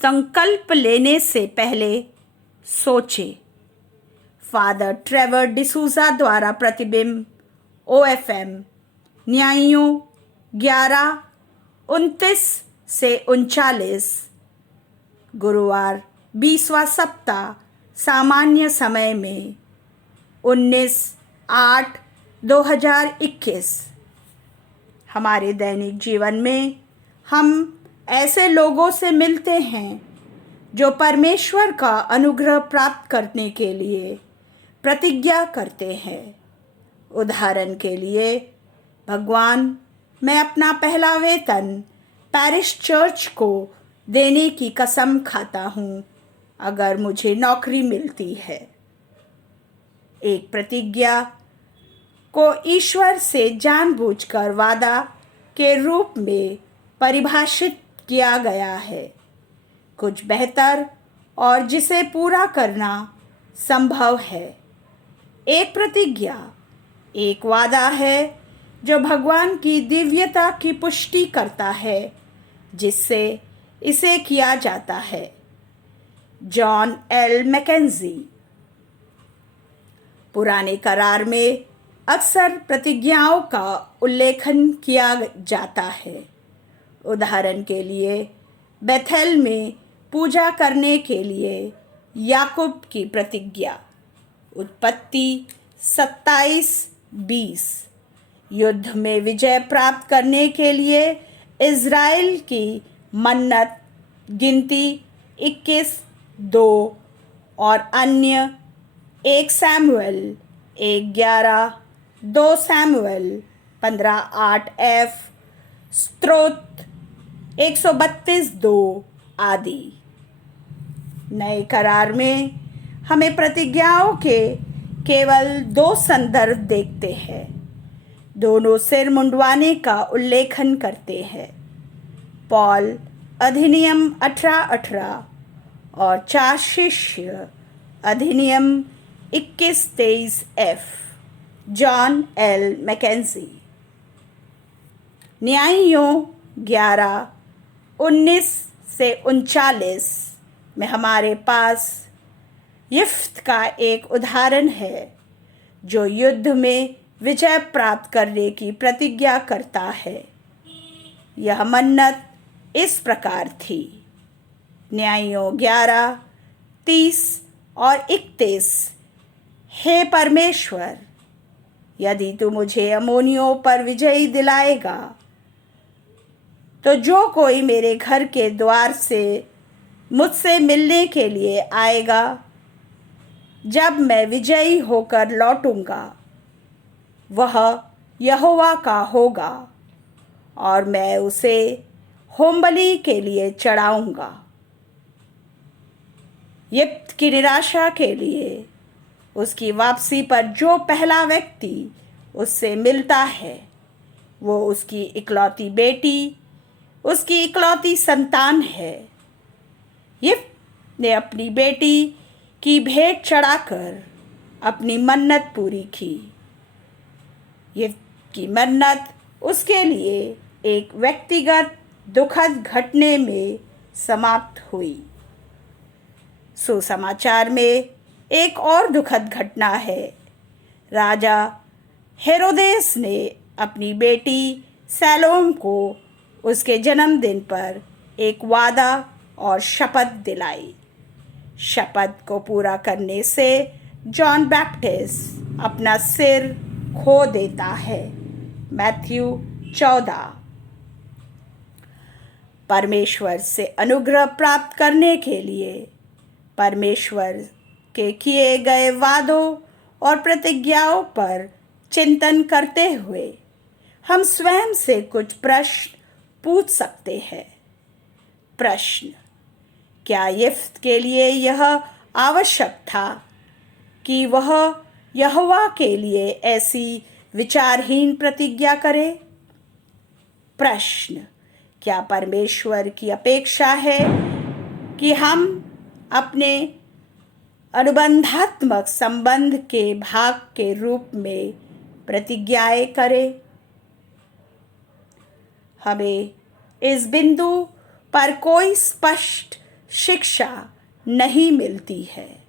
संकल्प लेने से पहले सोचे। फादर ट्रेवर डिसूजा द्वारा प्रतिबिंब OFM न्यायों 11-29 से 39 गुरुवार 20वां सप्ताह सामान्य समय में 19/8/2021। हमारे दैनिक जीवन में हम ऐसे लोगों से मिलते हैं जो परमेश्वर का अनुग्रह प्राप्त करने के लिए प्रतिज्ञा करते हैं। उदाहरण के लिए, भगवान, मैं अपना पहला वेतन पैरिश चर्च को देने की कसम खाता हूँ अगर मुझे नौकरी मिलती है। एक प्रतिज्ञा को ईश्वर से जानबूझकर वादा के रूप में परिभाषित किया गया है, कुछ बेहतर और जिसे पूरा करना संभव है। एक प्रतिज्ञा एक वादा है जो भगवान की दिव्यता की पुष्टि करता है, जिससे इसे किया जाता है। John L Mackenzie. पुराने करार में अक्सर प्रतिज्ञाओं का उल्लेखन किया जाता है। उदाहरण के लिए, बेथेल में पूजा करने के लिए याकूब की प्रतिज्ञा। उत्पत्ति 27:20। युद्ध में विजय प्राप्त करने के लिए इज़राइल की मन्नत। गिनती 21:2 और अन्य 1 शमूएल 1:11, 2 शमूएल 15:8F, स्तोत्र 132:2 आदि। नए करार में हमें प्रतिज्ञाओं के केवल 2 संदर्भ देखते हैं। दोनों सिर मुंडवाने का उल्लेखन करते हैं। पॉल अधिनियम 18:18 और 4 शिष्य अधिनियम 21:23F। John L McKenzie. न्यायों 11:19 से 39 में हमारे पास यिफ्त का एक उदाहरण है जो युद्ध में विजय प्राप्त करने की प्रतिज्ञा करता है। यह मन्नत इस प्रकार थी। न्यायों 11:30 और 31। हे परमेश्वर, यदि तू मुझे अम्मोनियों पर विजयी दिलाएगा, तो जो कोई मेरे घर के द्वार से मुझसे मिलने के लिए आएगा, जब मैं विजयी होकर लौटूंगा, वह यहोवा का होगा और मैं उसे होमबलि के लिए चढ़ाऊंगा। यिप्त की निराशा के लिए उसकी वापसी पर जो पहला व्यक्ति उससे मिलता है, वो उसकी इकलौती बेटी, उसकी इकलौती संतान है। यिप्त ने अपनी बेटी की भेंट चढ़ाकर अपनी मन्नत पूरी की। यिप्त की मन्नत उसके लिए एक व्यक्तिगत दुखद घटने में समाप्त हुई। सुसमाचार में एक और दुखद घटना है। राजा हेरोदेस ने अपनी बेटी सैलोम को उसके जन्मदिन पर एक वादा और शपथ दिलाई। शपथ को पूरा करने से जॉन बैप्टिस्ट अपना सिर खो देता है। मैथ्यू 14। परमेश्वर से अनुग्रह प्राप्त करने के लिए परमेश्वर के किए गए वादों और प्रतिज्ञाओं पर चिंतन करते हुए हम स्वयं से कुछ प्रश्न पूछ सकते हैं। प्रश्न: क्या यिफ्त के लिए यह आवश्यक था कि वह यहोवा के लिए ऐसी विचारहीन प्रतिज्ञा करे? प्रश्न: क्या परमेश्वर की अपेक्षा है कि हम अपने अनुबंधात्मक संबंध के भाग के रूप में प्रतिज्ञाएं करें? हमें इस बिंदु पर कोई स्पष्ट शिक्षा नहीं मिलती है।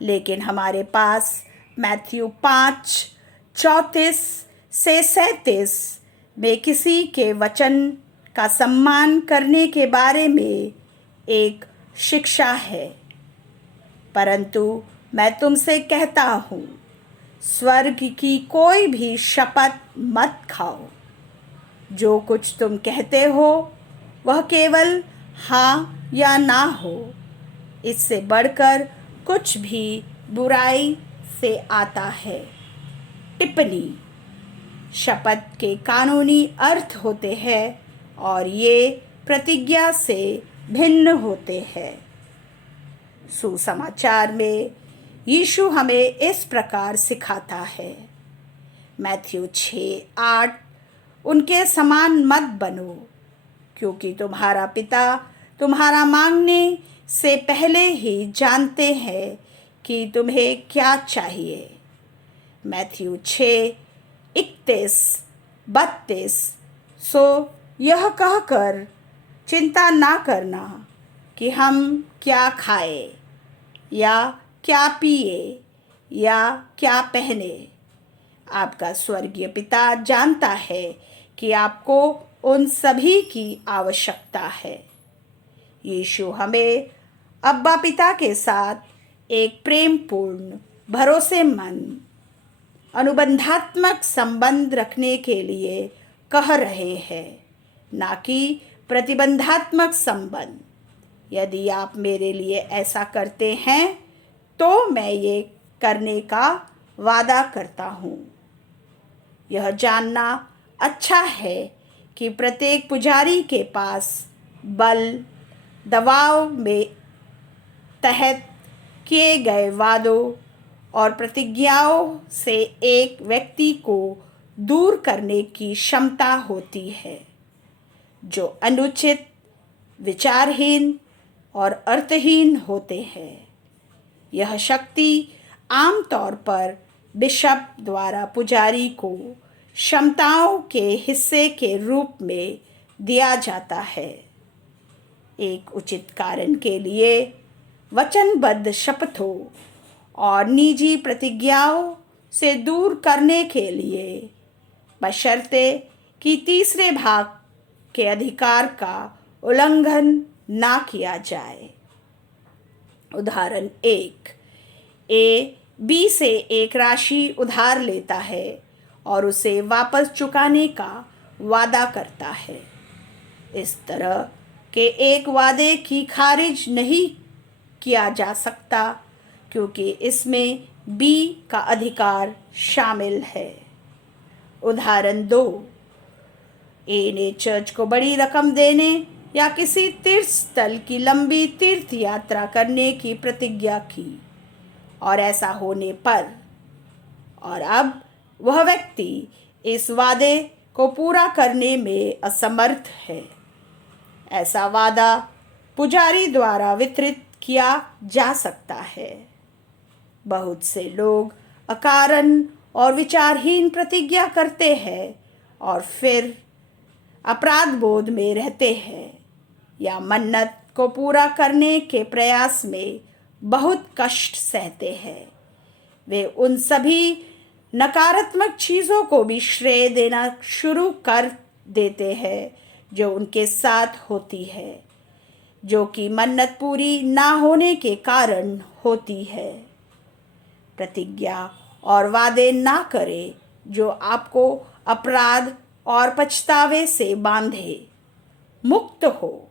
लेकिन हमारे पास मैथ्यू 5:34 से 37 में किसी के वचन का सम्मान करने के बारे में एक शिक्षा है। परंतु मैं तुमसे कहता हूँ, स्वर्ग की कोई भी शपथ मत खाओ। जो कुछ तुम कहते हो वह केवल हाँ या ना हो, इससे बढ़कर कुछ भी बुराई से आता है। टिप्पणी: शपथ के कानूनी अर्थ होते हैं और ये प्रतिज्ञा से भिन्न होते हैं। सुसमाचार में यीशु हमें इस प्रकार सिखाता है। मैथ्यू 6:8 उनके समान मत बनो, क्योंकि तुम्हारा पिता तुम्हारा मांगने से पहले ही जानते हैं कि तुम्हें क्या चाहिए। मैथ्यू 6:31-32 सो यह कहकर चिंता ना करना कि हम क्या खाए या क्या पिए या क्या पहने। आपका स्वर्गीय पिता जानता है कि आपको उन सभी की आवश्यकता है। यीशु हमें अब्बा पिता के साथ एक प्रेमपूर्ण, भरोसेमंद, अनुबंधात्मक संबंध रखने के लिए कह रहे हैं, ना कि प्रतिबंधात्मक संबंध। यदि आप मेरे लिए ऐसा करते हैं तो मैं ये करने का वादा करता हूँ। यह जानना अच्छा है कि प्रत्येक पुजारी के पास बल, दबाव में तहत किए गए वादों और प्रतिज्ञाओं से एक व्यक्ति को दूर करने की क्षमता होती है, जो अनुचित, विचारहीन और अर्थहीन होते हैं। यह शक्ति आमतौर पर बिशप द्वारा पुजारी को क्षमताओं के हिस्से के रूप में दिया जाता है। एक उचित कारण के लिए वचनबद्ध शपथों और निजी प्रतिज्ञाओं से दूर करने के लिए, बशर्ते कि तीसरे भाग के अधिकार का उल्लंघन ना किया जाए। उदाहरण 1, ए बी से एक राशि उधार लेता है और उसे वापस चुकाने का वादा करता है। इस तरह के एक वादे की खारिज नहीं किया जा सकता, क्योंकि इसमें बी का अधिकार शामिल है। उदाहरण 2, ए ने चर्च को बड़ी रकम देने या किसी तीर्थ स्थल की लंबी तीर्थ यात्रा करने की प्रतिज्ञा की, और ऐसा होने पर, और अब वह व्यक्ति इस वादे को पूरा करने में असमर्थ है। ऐसा वादा पुजारी द्वारा वितरित किया जा सकता है। बहुत से लोग अकारण और विचारहीन प्रतिज्ञा करते हैं और फिर अपराध बोध में रहते हैं या मन्नत को पूरा करने के प्रयास में बहुत कष्ट सहते हैं। वे उन सभी नकारात्मक चीज़ों को भी श्रेय देना शुरू कर देते हैं जो उनके साथ होती है, जो कि मन्नत पूरी ना होने के कारण होती है। प्रतिज्ञा और वादे ना करें जो आपको अपराध और पछतावे से बांधे मुक्त हो।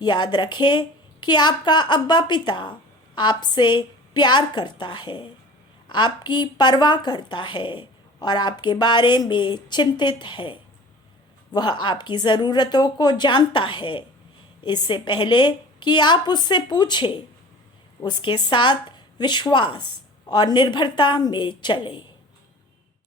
याद रखें कि आपका अब्बा पिता आपसे प्यार करता है, आपकी परवाह करता है और आपके बारे में चिंतित है। वह आपकी ज़रूरतों को जानता है इससे पहले कि आप उससे पूछें। उसके साथ विश्वास और निर्भरता में चलें।